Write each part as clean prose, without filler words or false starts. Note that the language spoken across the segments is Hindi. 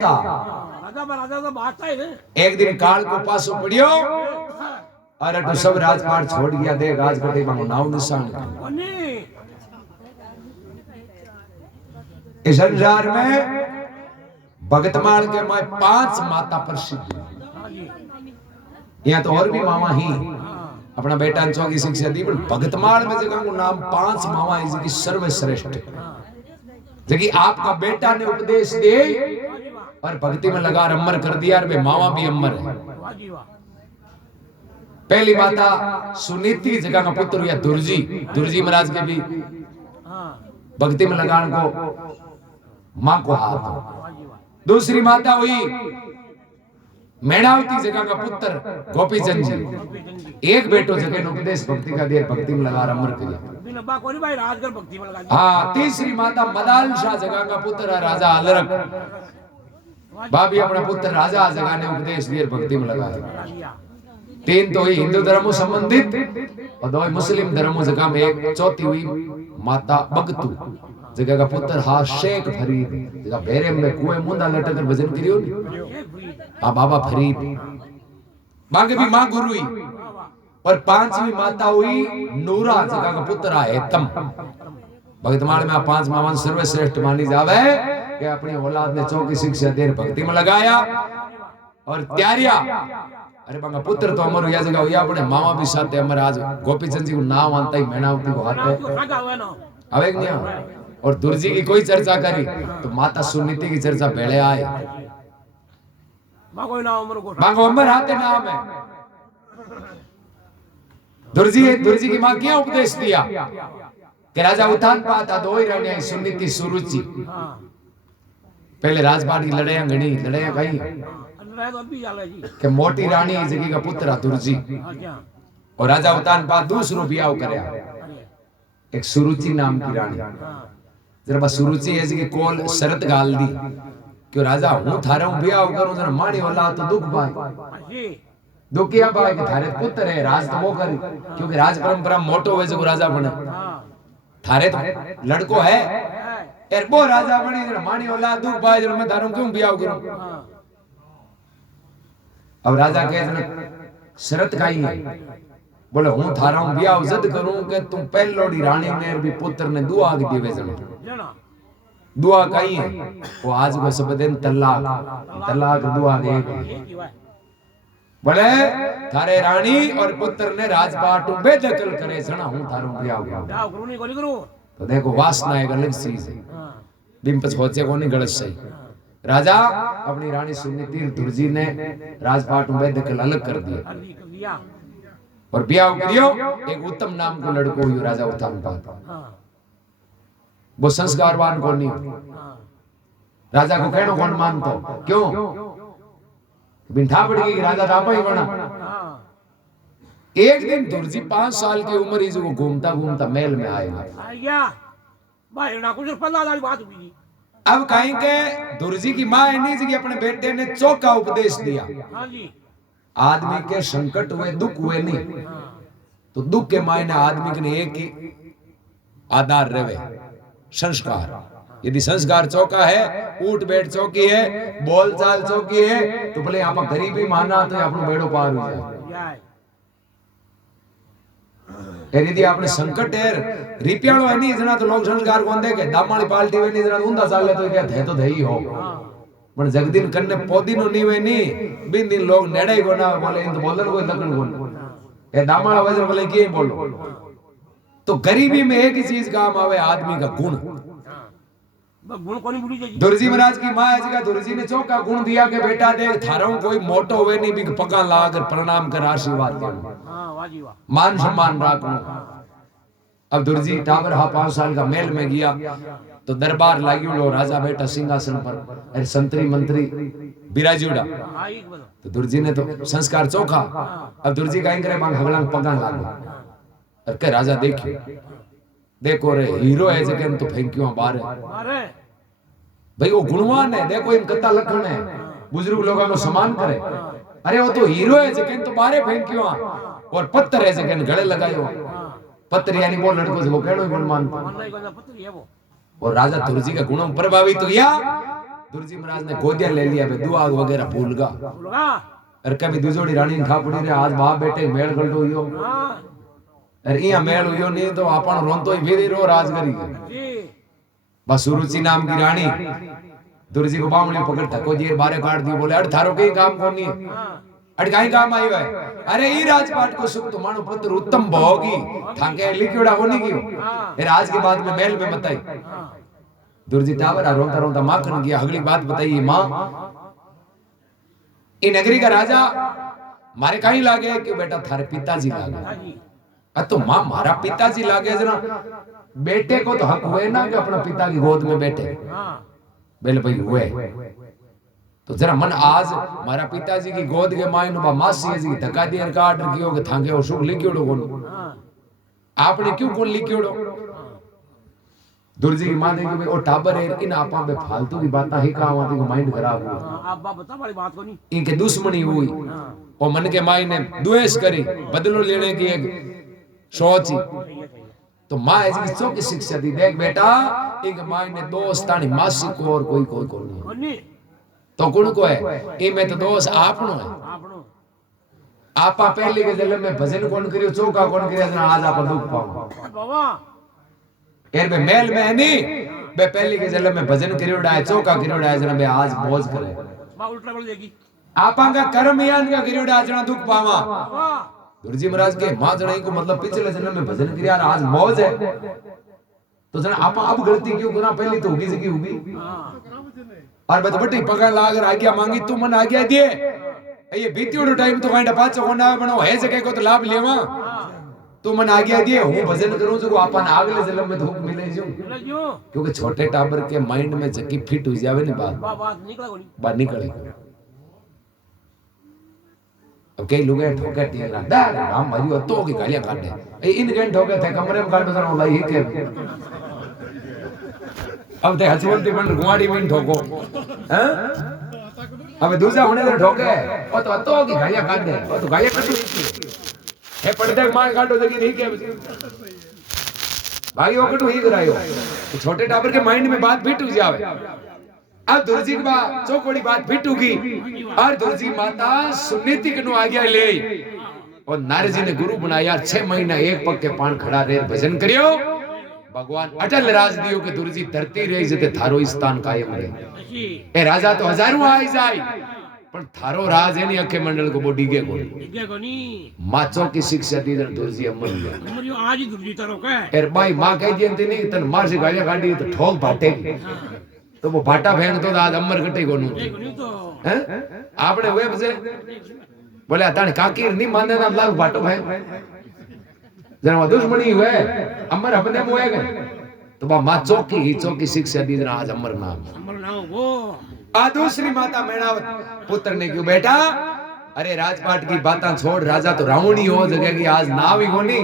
राजा तो बात है। एक दिन काल को पासो पड़ियो अरे तो सब राजपाट छोड़ गया दे राजगढ़ी में नाव निशान इस संसार में भगतमाल के मैं 5 माता प्रसिद्ध यहाँ तो और भी मामा ही अपना बेटा ने चौकी शिक्षा दी पर भगतमाल में जगह को नाम 5 मामा है जिसकी सर्वश्रेष्ठ जबकि आपका बेटा ने उपदेश दे और भक्ति में लगा अमर कर दिया और मामा भी अमर है। पहली माता सुनीति जगह का पुत्र या दुर्जी महाराज के भी भक्ति में लगान को मां को हाथ। दूसरी माता हुई मेणावती जगह का पुत्र गोपीचंद जी एक बेटो जगह उपदेश भक्ति का दिया भक्ति में लगा अमर किया। हाँ तीसरी माता मदाल शाह जगह का पुत्र है राजा अलरक भाभी अपना पुत्र राजा जगह ने उपदेश दिए भक्ति में लगा। 3 तो हुई हिंदू धर्मों संबंधित और 2 मुस्लिम धर्मों जगह में एक चौथी हुई माता बगतू जगह का पुत्र हा शेख फरीद जगह बेरे में कुएं मुंदा लटक कर भजन करियो हाँ बाबा फरीद बाकी भी मां गुरु हुई और 5वीं माता हुई नूरा जगह का पुत्र हेतम। भगतमाल में 5 मामा सर्वश्रेष्ठ मानी जावे कि अपनी औलाद ने चौकी शिक्षा दे भक्ति में लगाया और त्यारिया अरे बाबा पुत्र तो अमर हुआ जगह हुआ अपने मामा भी साथ अमर आज गोपीचंद जी को नाम आनता ही मेणावती को हाथ है अवे नहीं और दुर्जी की कोई चर्चा करी तो माता सुनीति की चर्चा बेड़े आए मांगो अमर हाथे नाम है। दुर्जी की मां क्या उपदेश दिया कि राजा उठान पाता 2 ही रानियां सुनीति सुरुचि पहले राजपाटी लड़ाइया घनी लड़ाइया कही कि मोटी रानी जगह का पुत्र दुर्जी और राजा उतान पात दूसरो ब्याह करया एक सुरुचि नाम की रानी जरा बस सुरुचि है जी कोल शरत गाल दी कि राजा हूं थारे हूं ब्याह करूं जरा माड़ी औलाद तो दुख पाए दुख क्या पाए कि थारे पुत्र है राज तो वो करे क्योंकि राज परंपरा मोटो हुए जो राजा बने थारे तो लड़को है यार वो राजा बनी जरा माड़ी औलाद दुख पाए जरा मैं थारे क्यों ब्याह करूं। अब राजा कहे शरत काई है बोले हूं थारा हूं ब्याह जद करूं कि तुम पहलोड़ी रानी ने भी पुत्र ने दुआ की देवे जन दुआ काई है वो आज को सब दिन तलाक दुआ दे बोले थारे रानी और पुत्र ने राजपाट बेदखल करे जना हूं थारो ब्याह करूं तो देखो वासना एक अलग चीज है बिन पछोचे को नहीं गलत सही। राजा अपनी रानी सुनीति दुर्जी ने राजपाट में दखल अलग कर दिया और ब्याह करियो एक उत्तम नाम को लड़को हुई राजा उत्तम पाता वो संस्कारवान को नहीं राजा को कहनो कौन मानतो क्यों बिंठा पड़ गई राजा रापा ही बना। एक दिन दुर्जी 5 साल की उम्र ही जो घूमता घूमता महल में आएगा अब कहीं के दुर्जी की मां है नहीं अपने बेटे ने चौका उपदेश दिया आदमी के संकट हुए दुख हुए नहीं तो दुख के मायने आदमी के एक ही आधार रहे संस्कार। यदि संस्कार चौका है उठ बैठ चौकी है बोल चाल चौकी है तो भले आप गरीबी माना तो अपनो बेड़ो पार हो जाए। यदि आपने संकट है रिपियालो है नहीं जना तो लोग संस्कार कौन दे के दामाली पाल्टी हुए नहीं जना उंदा चाले तो क्या थे तो धई हो पण जगदीन कन्ने पोदीनो नी वे नी बिन दिन लोग नेड़े को ना बोले इन तो बोलन कोई लकन को ए दामाला वजर बोले के बोलो तो गरीबी में एक ही चीज काम आवे आदमी का गुण दुर्जी महाराज की मां है जगह दुर्जी ने चौका गुण दिया के बेटा देख थारो कोई मोटो हुए नहीं भी पगा लाकर प्रणाम कर आशीर्वाद कर मान सम्मान राखो। अब दुर्जी टावर हा 5 साल का महल में गया तो दरबार लागियो लो राजा बैठा सिंहासन पर अरे संतरी मंत्री बिराजूड़ा तो दुर्जी ने तो संस्कार चौका अब दुर्जी का करे मांग हगला पगा लागो और के राजा देखो रे हीरो है जगह तो फेंकियो बाहर भाई वो गुणवान है देखो इन कथा लखन है बुजुर्ग लोगों को सम्मान करे अरे वो तो हीरो है जगह तो बाहर फेंकियो और पत्थर है जगह गले लगायो पत्थर यानी वो लड़को जो कहनो गुणवान और राजा तुलसी का गुणों प्रभावित हुआ दुर्जी महाराज ने गोदिया ले लिया बे दुआ वगैरह भूल गा अरे कभी दुजोड़ी रानी ने ठापुड़ी रे आज बाप बेटे मेल गलटो हुयो अरे इया मेल हुयो नहीं तो आपन रोंतो ही फिर रो राज करी बस सुरुचि नाम की रानी दुर्जी को बावणी पकड़ थको जी बारे काट दियो बोले अड़ थारो कई काम कोनी है अड़ काई काम आयो है अरे ई राजपाट को सुख तुम्हारो पुत्र उत्तम भोगी थाके लिखियोड़ा होनी कियो फिर आज के बाद में मेल में बताई दुर्जी टावरा रोता रोता माखन गया अगली बात बताइए मां ई नगरी का राजा मारे कहीं लागे कि बेटा थारे पिताजी लागे तो मां मारा पिताजी लागे जना बेटे को तो हक हुए ना कि अपना पिता की गोद में बैठे बेल भाई हुए तो जरा मन आज मारा पिताजी की गोद के मायन बा मासी जी धक्का दियर का ऑर्डर कियो के थांगे ओ सुख लिखियोड़ो कोन आपने क्यों कोन लिखियोड़ो दुर्जी की मां ने कि भाई ओ टाबर है इन आपा पे फालतू की बातें ही का आती को माइंड खराब हुआ आप बा बता वाली बात कोनी इनके दुश्मनी हुई और मन के माई ने द्वेष करी बदलो लेने की एक सोच तो मां ऐसी चौकी शिक्षा दी देख बेटा एक माई ने दोस्तानी मासी को और कोई कोई को नहीं तो कुण को है ए में तो दोस्त आपनो है आपनो आपा पहले के जन्म में भजन कौन करियो चौका कौन करियो आज आप दुख पाओ बाबा एर बे मेल में नहीं बे पहले के जन्म में भजन करियो डाय चौका करियो डाय जना बे आज मौज करे मां उल्टा बोल देगी आपा का कर्म यान का करियो डाय जना दुख पावा बाबा दुर्जी महाराज के मां जनाई को मतलब पिछले जन्म में भजन करिया आज मौज है तो जना आपा अब गलती क्यों करा पहले तो होगी जगी होगी और बत बटी पकड़ लाग आज्ञा मांगी तू मन आज्ञा दे ये बीतियोड़ो टाइम तो कांडा पाछो कोना बनो है जगह को तो लाभ लेवा तू मन आज्ञा दे हूं भजन करूं जो आपन अगले जन्म में धूप मिले जो क्योंकि छोटे टाबर के माइंड में जकी फिट हो जावे ने बात निकला कोनी बात निकले अब कई लोग ठोके टीला डा राम मरियो तो की गालियां काटे इन गन ठोके थे कमरे में काटो सर लाई के अब ते हसवंती बन गुआड़ी में ठोको हैं अब दूसरा होने तो ठोके ओ तो की गालियां काट दे ओ तो गालियां कटू है पड़दे मार काटो जगी नहीं के भाई ओ कटू ही करायो तो छोटे टाबर के माइंड में बात फिट हो जावे अब दुर्जी की बात चौकोड़ी बात फिट होगी और दुर्जी माता सुनीति कनु आज्ञा ले और नारद जी ने गुरु बनाया 6 महीना एक पग के पान खड़ा रहे भजन करियो भगवान अटल राज दियो के दुर्जी धरती रही जते थारो स्थान कायम रहे ए राजा तो हजारों आई जाए पर थारो राज है नी अखे मंडल को बोडी के कोनी माचो की शिक्षा दी दुर्जी अमर मरियो आज ही दुर्जी तरो के एर भाई मां कह दियंती नहीं तन मार से गालियां काटी तो ठोक भाटे तो वो भाटा फेंक तो आज अमर कटे कोनु हैं आपने हुए बजे बोले अताने काकीर नहीं माने ना लाग भाटो फेंक जरा दुश्मनी हुए अमर अपने मोए गए तो बा मां चौकी शिक्षा दी जरा आज अमर नाम वो आ दूसरी माता मेणावत पुत्र ने क्यों बेटा अरे राजपाट की बातें छोड़ राजा तो रावणी हो जगह की आज नाम ही कोनी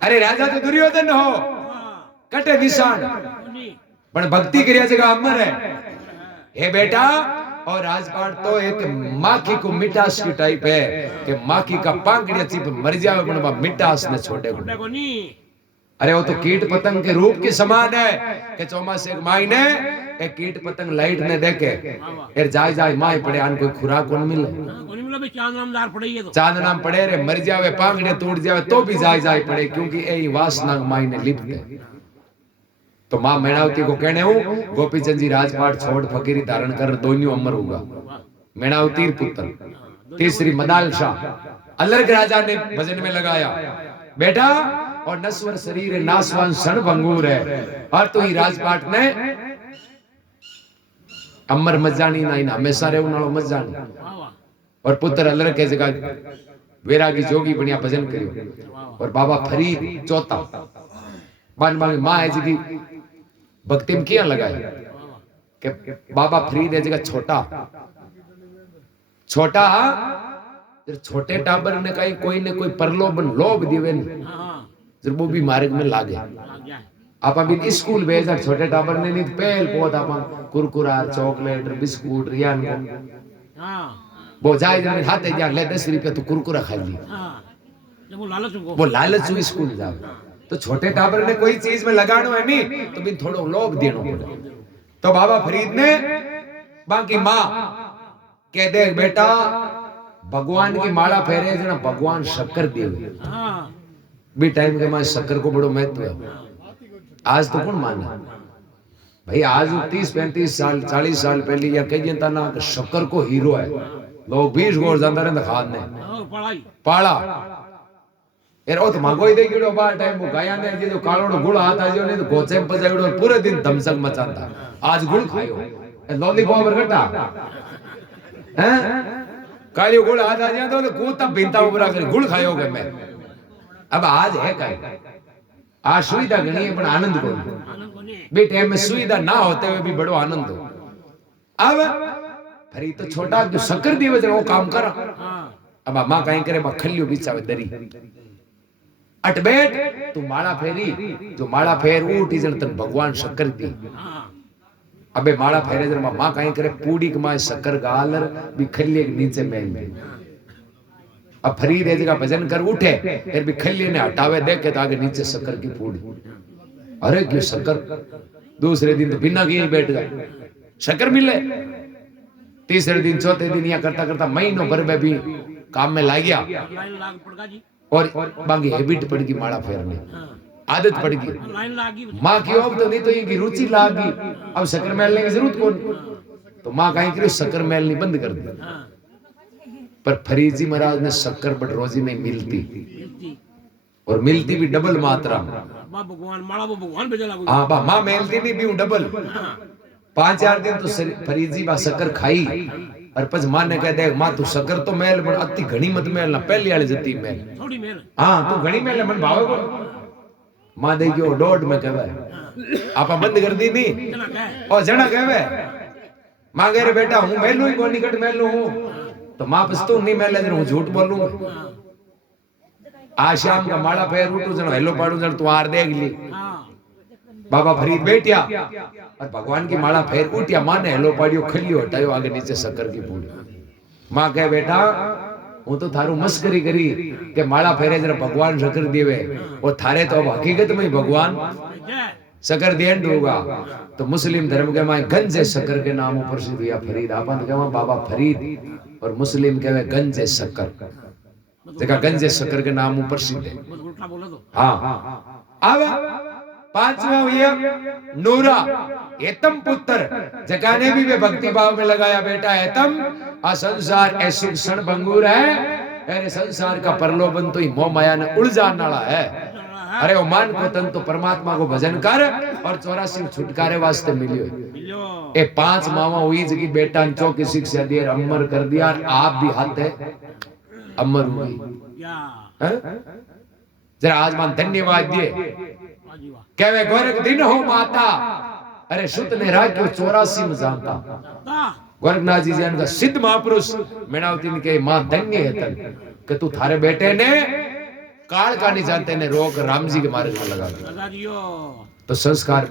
अरे राजा तो दुर्योधन हो कटे विशान पर भक्ति क्रिया जगह अमर है हे बेटा और राजपाट तो एक माखी को मिठास की टाइप है कि माखी का पांगड़िया चिप मर जावे पण बा मिठास ने छोड़े को अरे वो तो कीट पतंग के रूप के समान है कि चौमासे एक माई ने एक कीट पतंग लाइट ने देखे फिर जाय जाय माई पड़े आन कोई खुराक कोन मिले चांद नामदार पड़े ये तो चांद नाम पड़े रे मर जावे पांगड़िया टूट जावे तो भी जाय जाय पड़े क्योंकि ए वासना माई ने लिप्त है तो मां मेणावती को कहने हूं गोपीचंद जी राजपाट छोड़ फकीरी धारण कर दोनों अमर होगा मेणावती पुत्र तीसरी मदाल शाह अलर्क राजा ने भजन में लगाया बेटा और नस्वर शरीर नासवान क्षण भंगूर है और तो ही राजपाट ने अमर मजानी ना इन हमेशा रे उनालो मजानी और पुत्र अलर्क के जगह वैरागी जोगी बढ़िया भजन करियो और बाबा फरीद चौथा बान मां है जी भक्ति में किया लगाए कि बाबा फरीद है जगह छोटा छोटे टाबर ने कहीं कोई ने कोई प्रलोभन लोभ दिवे जब वो भी मार्ग में लागे आप अभी स्कूल भेजा छोटे टाबर ने नहीं पहल पोत आप कुरकुरा चॉकलेट बिस्कुट रियान को वो जाए जब हाथे जा ले 10 रुपया तो कुरकुरा खा ली वो लालच स्कूल जावे तो छोटे टाबर ने कोई चीज में लगानो है नहीं तो भी थोड़ो लोभ देनो पड़े तो बाबा फरीद ने बाकी मां कह देख बेटा भगवान की माला फेरे जना भगवान शक्कर देवे हाँ भी टाइम के मां शक्कर को बड़ो महत्व है। आज तो कौन माने भाई, आज 30-35 साल 40 साल पहले या कही जनता ना शक्कर को हीरो है, लोग 20 गोर जाता रहता खाद ने और पढ़ाई पाला यार ओ तो मांगो ही दे गिड़ो बार टाइम वो गाया ने जे जो कालोड़ो गुड़ आता जो ने तो गोचे में पजाइड़ो पूरे दिन धमसक मचाता। आज गुड़ खायो ए लॉलीपॉप रगटा हैं कालियो गुड़ आता जे तो कूता बिनता उबरा कर गुड़ खायोगे मैं। अब आज है काय आज सुविधा घणी है पण आनंद को आनंद को नहीं बे टाइम में सुविधा ना होते हुए भी बड़ो आनंद हो। अब फरी तो छोटा जो शक्कर देवे वो काम कर। हाँ अब मां कहीं करे बखलियो बिचावे दरी अट बैठ तू माला फेरी जो माला फेर उठी जन तन भगवान शक्कर दी। हाँ अबे माला फेरे जन मां कहीं करे पूड़ी के मां शक्कर गालर भी खलिए के नीचे मेल दे। अब फरीद ए जगह भजन कर उठे फिर भी खलिए ने हटावे देखे तो आगे नीचे शक्कर की पूड़ी। अरे क्यों शक्कर, दूसरे दिन तो बिना किए ही बैठ गए शक्कर मिले। तीसरे दिन चौथे दिन या करता करता महीनों भर में भी काम में लग गया लाइन लाग पड़गा जी और बाकी हैबिट पड़ गई माला फेरने, हाँ आदत पड़ गई। लाइन लागी माँ की अब तो नहीं तो इनकी रुचि लाग गई, अब शक्कर मेलने की जरूरत कौन। तो माँ कहीं करी शक्कर मेलनी बंद कर दी। हाँ पर फरीद जी महाराज ने शक्कर बट रोजी नहीं मिलती मिलती और मिलती भी डबल मात्रा। बा भगवान माला वो भगवान भेजा लागू हाँ बा माँ मेलती नहीं भी डबल। हाँ 5-4 दिन तो फरीद जी बा शक्कर खाई और पछ माँ ने कह देख माँ तू शक्कर तो मेल पण अति घणी मत मेल ना पहली वाली जती मेल। थोड़ी मेल हाँ तू घणी मेल मन भावे को माँ दे गयो डोड में कहवे आपा बंद कर दी नहीं जना कहे और जना कहवे माँ कह रे बेटा हूँ मेलू ही को निकट मेलू हूँ तो माँ बस तू नहीं मेले हूँ झूठ बोलूं। हाँ आज शाम का माला फेर उठू जन हेलो पाड़ू जन तू आर देख ली। हाँ बाबा फरीद बैठिया और भगवान की माला फेर उठिया माँ ने हेलो पाड़ियो खलियो हटायो आगे नीचे शक्कर की पूड़ी। माँ कहे बेटा हूँ तो थारू मस्करी करी के माला फेरे जरा भगवान शक्कर देवे और थारे तो अब हकीकत में ही भगवान जय शक्कर देन दूंगा। तो मुस्लिम धर्म के माए गंजे शक्कर के नाम ऊपर से दिया फरीद आपन कहवा बाबा फरीद और मुस्लिम कहवे गंजे शक्कर जगह गंजे शक्कर के नाम ऊपर से दे। बस उल्टा बोला तो हाँ अब पांचवा ये नूरा एतम पुत्र जगह ने भी वे भक्ति भाव में लगाया बेटा एतम आ संसार ऐसे क्षण भंगुर है अरे संसार का प्रलोभन तो ही मोह माया ने उलझाने वाला है। अरे ओ मान को तन तो परमात्मा को भजन कर और 84 छुटकारे वास्ते मिलियो। मिलो ए 5 मावा हुई जगी बेटा ने चौकी शिक्षा दी अमर कर दिया आप भी हाथ है अमर हुई या हैं? जरा आज मान धन्यवाद दिए वाजी वाह कहवे गोरख दिन हो माता अरे शुद्ध ने राख्यो 84 में जानता ता गोरखनाथ जी जन का सिद्ध महापुरुष मेणावती ने कहे मां धन्य है तन कि तू थारे बेटे ने काल का नहीं जानते ने रोक राम जी के मार्ग में लगा दिया। लगा दियो तो संस्कार